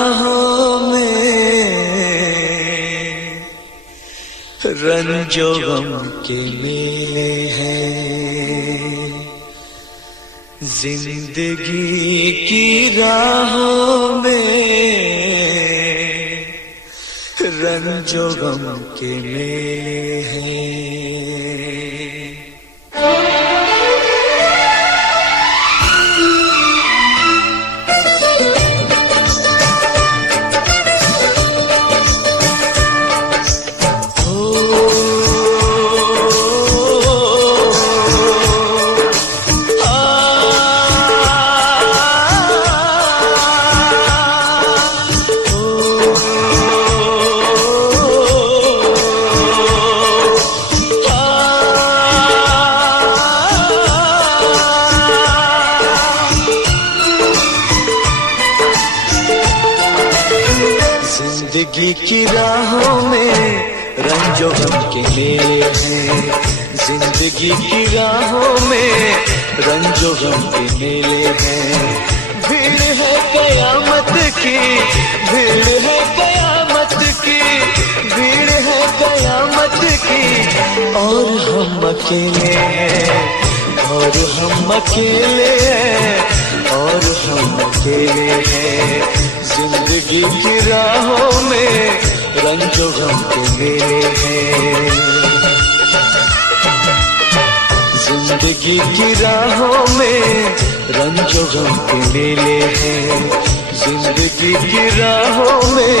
राहों में रंजो गम के मेले हैं, जिंदगी की राहों में रंजो गम के मेले हैं। जिंदगी की राहों में रंजो गम के मेले हैं, जिंदगी की राहों में रंजो गम के मेले हैं। भीड़ है कयामत की, भीड़ है कयामत की, भीड़ है कयामत की, और हम अकेले हैं, और हम अकेले हैं, और हम अकेले हैं। जिंदगी की राहों में रंजो गम के मेले हैं, जिंदगी की राहों में रंजो गम के मेले हैं, जिंदगी की राहों में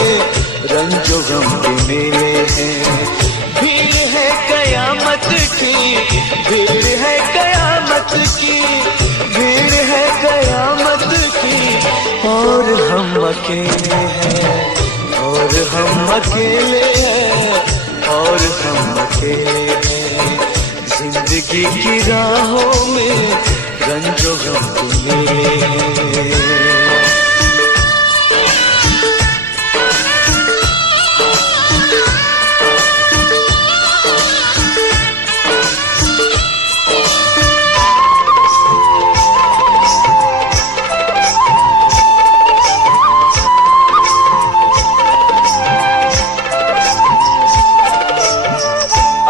रंजो गम के मेले हैं। भीड़ है कयामत की, भीड़ है कयामत की, भीड़ है कयामत की, और हम अकेले हैं, और हम अकेले हैं, और हम अकेले हैं। जिंदगी की राहों में रंजो गम के मेले हैं।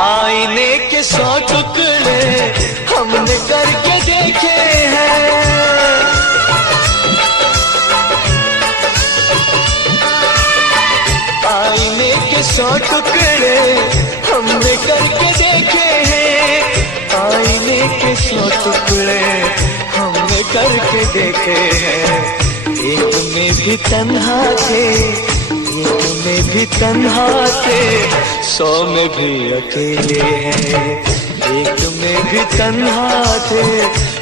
आईने के 100 टुकड़े हमने करके देखे हैं, आईने के 100 टुकड़े हमने करके देखे हैं, आईने के 100 टुकड़े हमने करके देखे हैं। एक में भी तन्हा थे, एक में भी तन्हा थे, 100 में भी अकेले हैं। एक में भी तन्हा थे,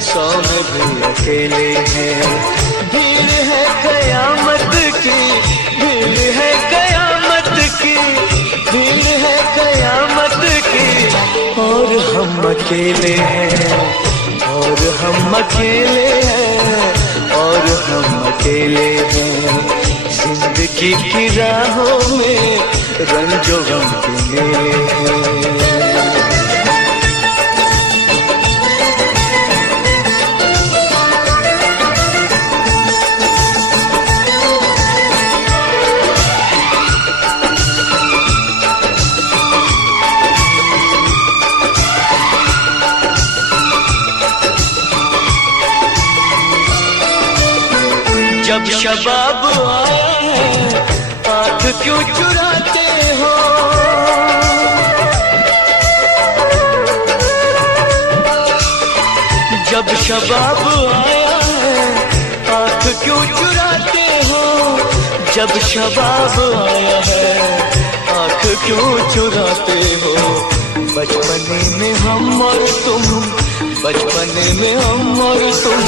100 में भी अकेले हैं। भीड़ है कयामत की, भीड़ है कयामत की, भीड़ है कयामत की, और हम अकेले हैं, और हम अकेले हैं, और हम अकेले हैं। जिंदगी की राहों में रंजो गम के मेले हैं। जब शबाब आया है आँख क्यों चुराते हो, जब शबाब आया है आँख क्यों चुराते हो, जब शबाब आया है आँख क्यों चुराते हो। बचपने में हम और तुम, बचपने में हम और तुम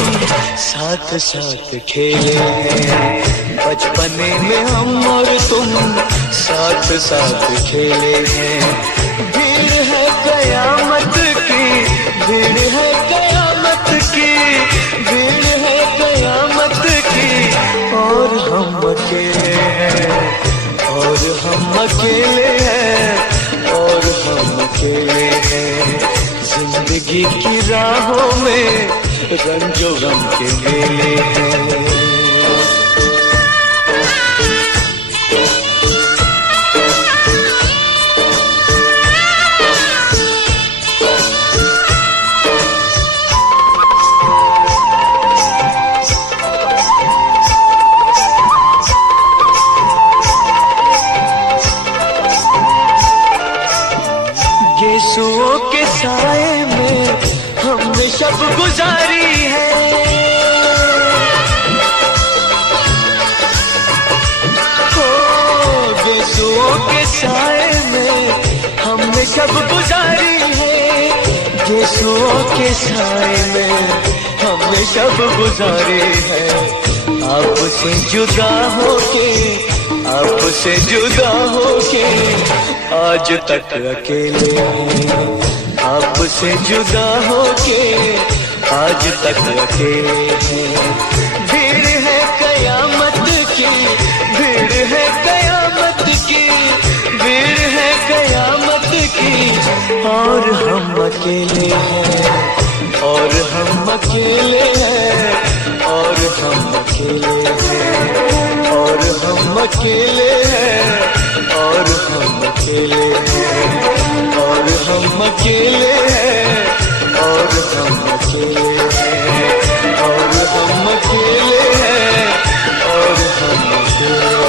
साथ साथ खेले हैं, बचपने में हम और तुम साथ साथ खेले हैं। भीड़ है कयामत की, भीड़ है कयामत की, भीड़ है कयामत की, और हम अकेले हैं, और हम अकेले हैं, और हम अकेले हैं। जिंदगी की राहों में रंजो गम के मेले हैं। जब गुजारी है। गेसुओं के साए में हमने शब गुजारी है। गेसुओं के साए में हमने शब गुजारी है। आपसे जुदा होके, आपसे जुदा होके आज तक अकेले हैं। आपसे जुदा होके आज तक अकेले हैं। भीड़ है कयामत की, भीड़ है कयामत की, भीड़ है कयामत की, और हम अकेले हैं, और हम अकेले हैं, और हम अकेले हैं, और हम अकेले हैं, और हम अकेले हैं, और हम अकेले हैं, और हम अकेले हैं, और हम अकेले हैं, और हम अकेले।